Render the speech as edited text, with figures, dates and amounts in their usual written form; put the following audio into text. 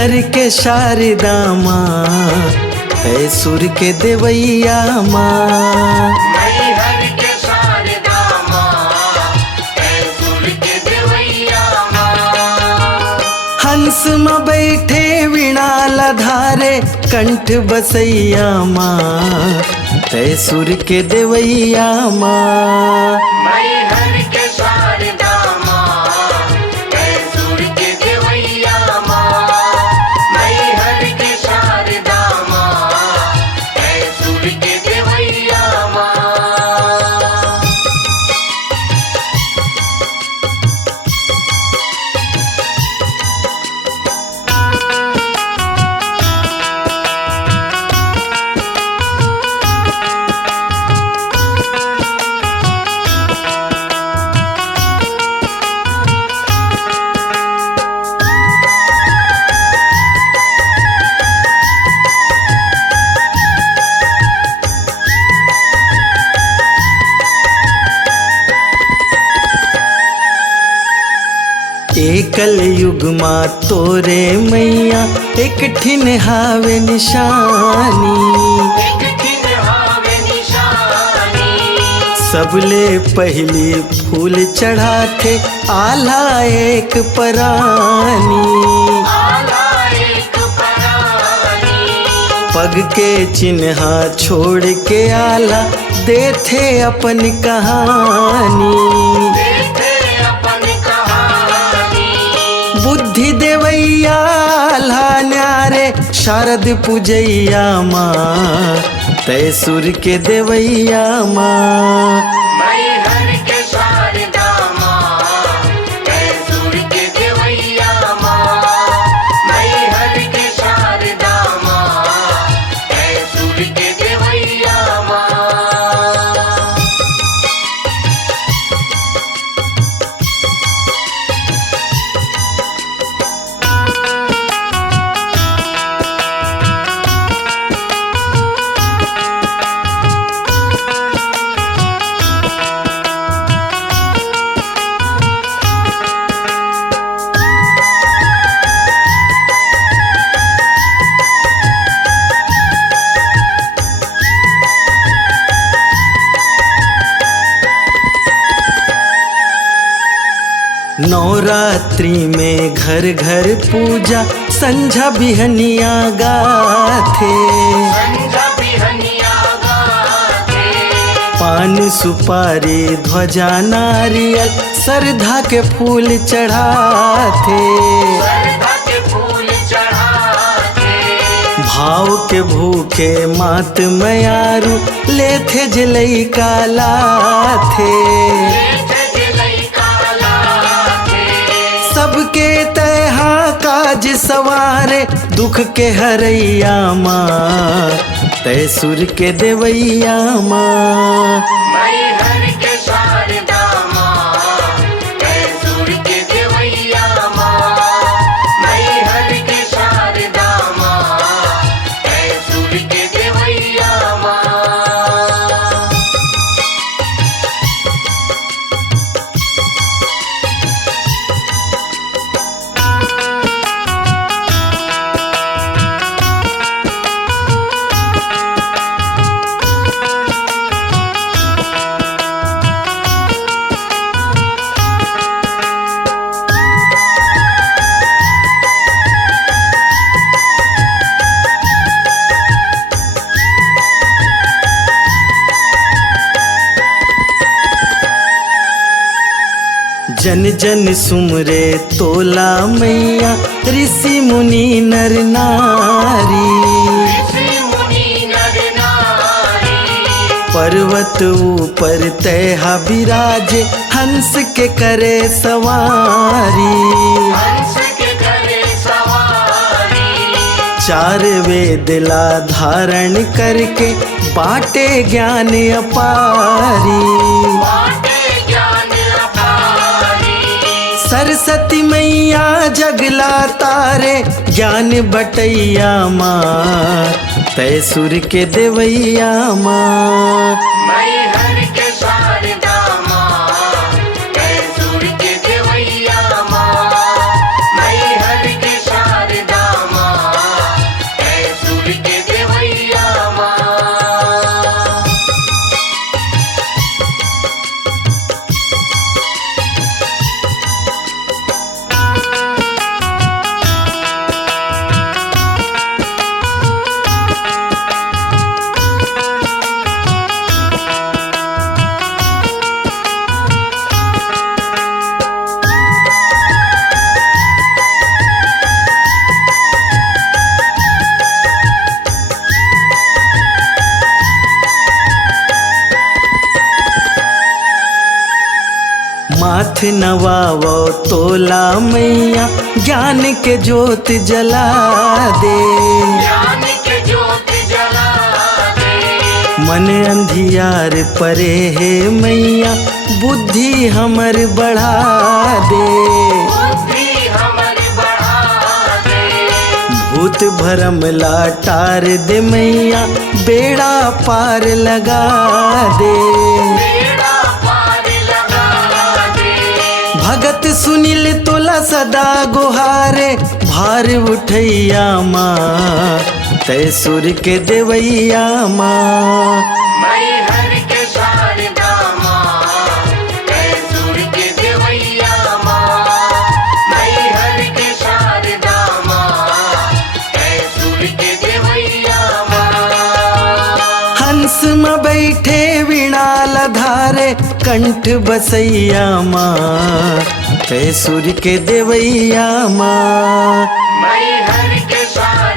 हर के शारदा माँ, तैसुर के देवैया माँ। मई हर के शारदा माँ, तैसुर के देवैया माँ। हंस में बैठे वीणाला धारे, कंठ बसैया माँ, तैसुर के देवैया माँ। मई हर के शारदा माँ, तैसुर के देवैया माँ। मई हर के शारदा माँ, तैसुर के देवैया माँ। एकल युग माँ तोरे मैया, एक ठिन हावे निशानी। एक दिन हावे निशानी, सबले पहली फूल चढ़ाते, आला एक परानी। आला एक परानी। पग के चिन्हा छोड़ के आला, देथे अपन कहानी। देखे अपन कहानी। बुद्धि देवैया आल्हा न्यारे, शारद पूजैया माँ, तैसुर के देवैया माँ। मई हर के शारदा माँ, तैसुर के देवैया माँ। मई हर के शारदा माँ, तैसुर के देवैया माँ। नवरात्रि में घर घर पूजा, संझा बिहनिया गाथे। संझा बिहनिया गाथे, पान सुपारी ध्वजा नारियल, श्रद्धा के फूल चढ़ाथे। श्रद्धा के फूल चढ़ाथे। भाव के भूखे मात मयारू, लेथे जलई काला थे। लेथे जलई काला थे। सबके तहा काज सवारे, दुख के हरैया माँ, तैसुर के देवैया माँ। मई हर के शारदा माँ, तैसुर के देवैया माँ। मई हर के शारदा माँ, तैसुर के देवैया माँ। जन जन सुमरे तोला मैया, ऋषि मुनि नर नारी। ऋषि मुनि नर नारी, पर्वत ऊपर तैहा विराजे, हंस के करे सवारी। हंस के करे सवारी। चार वेद ला धारण करके, बाटे ज्ञान अपारी। बाटे ज्ञान अपारी। सरस्वती मैया जगला तारे, ज्ञान बटैया माँ, तैसुर के देवैया माँ। मई हर के शारदा माँ, तैसुर के देवैया माँ। मई हर के शारदा माँ। हाथ नवावो तोला मैया ज्ञान के ज्योत जला दे। ज्ञान के ज्योत जला दे। मन अंधियार परे है मैया बुद्धि हमर बढ़ा दे। बुद्धि हमर बढ़ा दे। भूत भरम लाटार दे मैया बेड़ा पार लगा दे। बेड़ा पार लगा दे। भगत सुनील तोला सदा गुहारे भार उठैया माँ तय सुर के देवैया माँ। मैं हर के शारदा माँ मैं सुर के देवैया माँ। मैं हर के शारदा माँ मैं सुर के देवैया माँ। हंस में बैठे वीणाल धारे कंठ बसैया माँ तय सुर के देवैया माँ। मैं हर के शारदा